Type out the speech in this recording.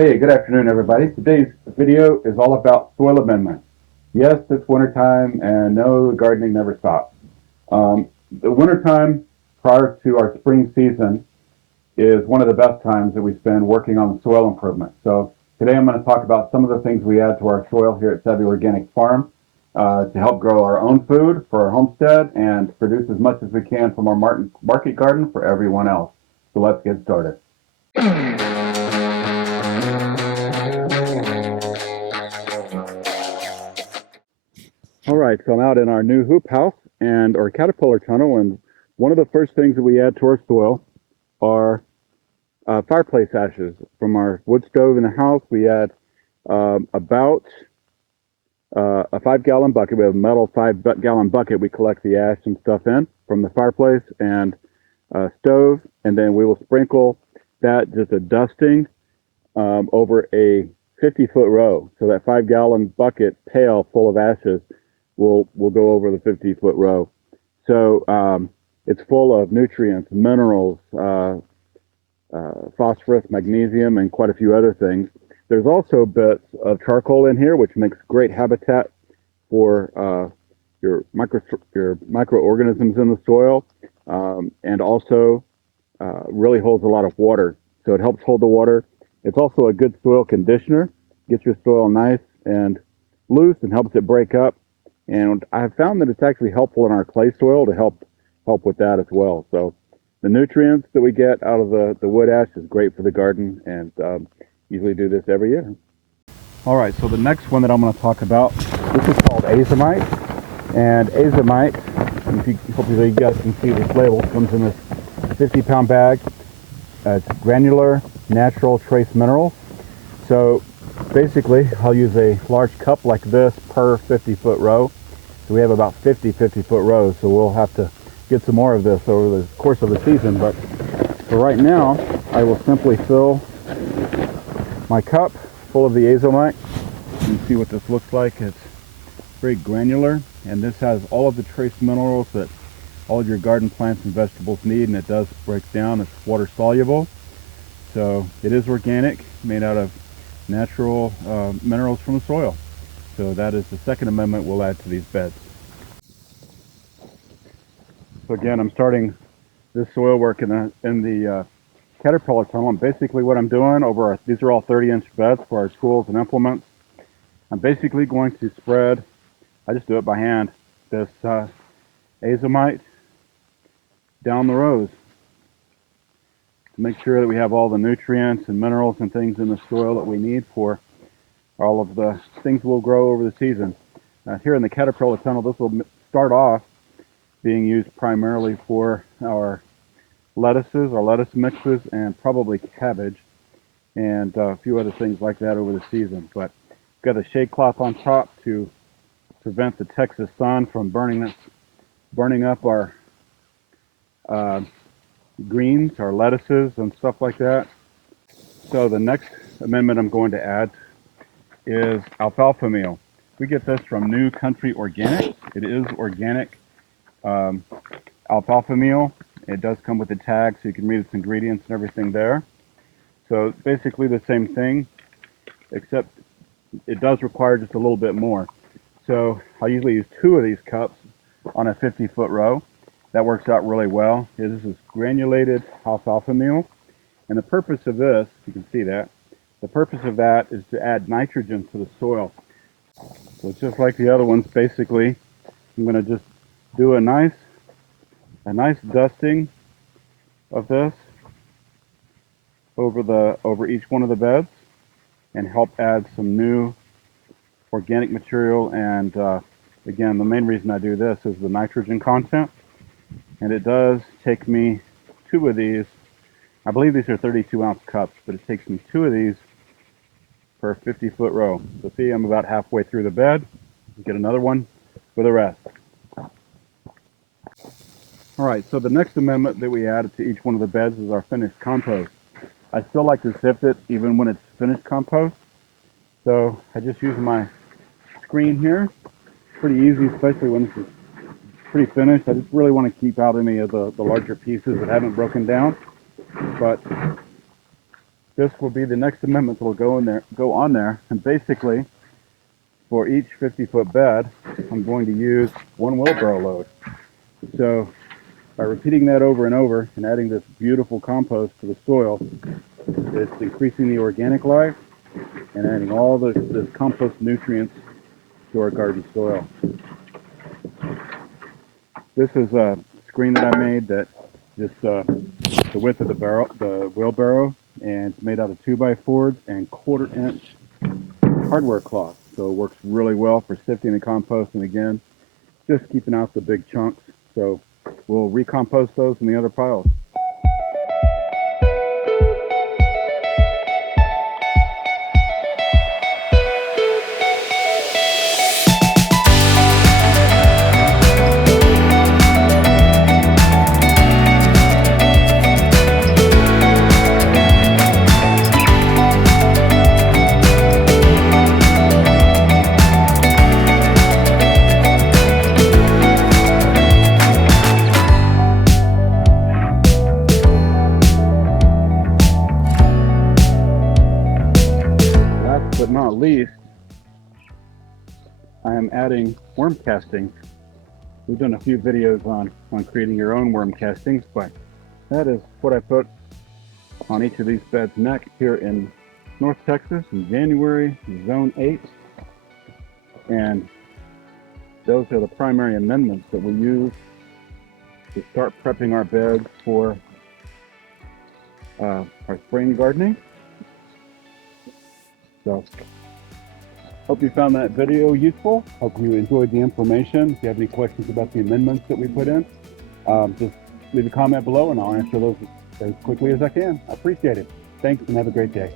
Hey, good afternoon, everybody. Today's video is all about soil amendment. Yes, it's wintertime, and no, gardening never stops. The wintertime prior to our spring season is one of the best times that we spend working on soil improvement. So today I'm going to talk about some of the things we add to our soil here at Savvy Organic Farm to help grow our own food for our homestead and produce as much as we can from our market garden for everyone else. So let's get started. All right, so I'm out in our new hoop house and our caterpillar tunnel, and one of the first things that we add to our soil are fireplace ashes from our wood stove in the house. We add about a 5-gallon bucket. We have a metal 5-gallon bucket we collect the ash and stuff in from the fireplace and stove, and then we will sprinkle that, just a dusting, over a 50-foot row. So that 5-gallon bucket pail full of ashes will go over the 50-foot row. So it's full of nutrients, minerals, phosphorus, magnesium, and quite a few other things. There's also bits of charcoal in here, which makes great habitat for your microorganisms in the soil, and also really holds a lot of water. So it helps hold the water. It's also a good soil conditioner, gets your soil nice and loose and helps it break up. And I have found that it's actually helpful in our clay soil to help with that as well. So the nutrients that we get out of the wood ash is great for the garden, and usually do this every year. All right, so the next one that I'm going to talk about, this is called Azomite. And Azomite, hopefully you guys can see this label, comes in this 50-pound bag. It's granular, natural, trace minerals. So basically, I'll use a large cup like this per 50-foot row. So we have about 50-foot rows, so we'll have to get some more of this over the course of the season. But for right now, I will simply fill my cup full of the Azomite. You can see what this looks like. It's very granular, and this has all of the trace minerals that all of your garden plants and vegetables need, and it does break down. It's water soluble. So it is organic, made out of natural minerals from the soil. So that is the second amendment we'll add to these beds. So again, I'm starting this soil work in the caterpillar tunnel, and basically what I'm doing these are all 30-inch beds for our tools and implements. I'm basically going to spread, I just do it by hand, this Azomite down the rows to make sure that we have all the nutrients and minerals and things in the soil that we need for all of the things we'll grow over the season. Here in the caterpillar tunnel, this will start off being used primarily for our lettuces, our lettuce mixes, and probably cabbage, and a few other things like that over the season. But got a shade cloth on top to prevent the Texas sun from burning up our greens, our lettuces, and stuff like that. So the next amendment I'm going to add is Alfalfa Meal. We get this from New Country Organics. It is organic Alfalfa Meal. It does come with a tag, so you can read its ingredients and everything there. So basically the same thing, except it does require just a little bit more. So I usually use 2 of these cups on a 50-foot row. That works out really well. This is granulated alfalfa meal, and the purpose of this, you can see that, the purpose of that is to add nitrogen to the soil. So just like the other ones, basically, I'm going to just do a nice dusting of this over each one of the beds, and help add some new organic material. And again, the main reason I do this is the nitrogen content. And it does take me 2 of these. I believe these are 32-ounce cups, but it takes me 2 of these per 50-foot row. So see, I'm about halfway through the bed. Get another one for the rest. All right, so the next amendment that we added to each one of the beds is our finished compost. I still like to sift it even when it's finished compost. So I just use my screen here. Pretty easy, especially when it's pretty finished. I just really want to keep out any of the larger pieces that haven't broken down. But this will be the next amendment that will go on there. And basically, for each 50-foot bed, I'm going to use 1 wheelbarrow load. So by repeating that over and over and adding this beautiful compost to the soil, it's increasing the organic life and adding all this compost nutrients to our garden soil. This is a screen that I made that just the width of the wheelbarrow, and it's made out of 2x4s and 1/4-inch hardware cloth. So it works really well for sifting the compost, and again, just keeping out the big chunks. So we'll recompost those in the other piles. But not least, I am adding worm castings. We've done a few videos on creating your own worm castings, but that is what I put on each of these beds next here in North Texas in January, Zone 8. And those are the primary amendments that we use to start prepping our beds for our spring gardening. So, hope you found that video useful. Hope you enjoyed the information. If you have any questions about the amendments that we put in, just leave a comment below and I'll answer those as quickly as I can. I appreciate it. Thanks and have a great day.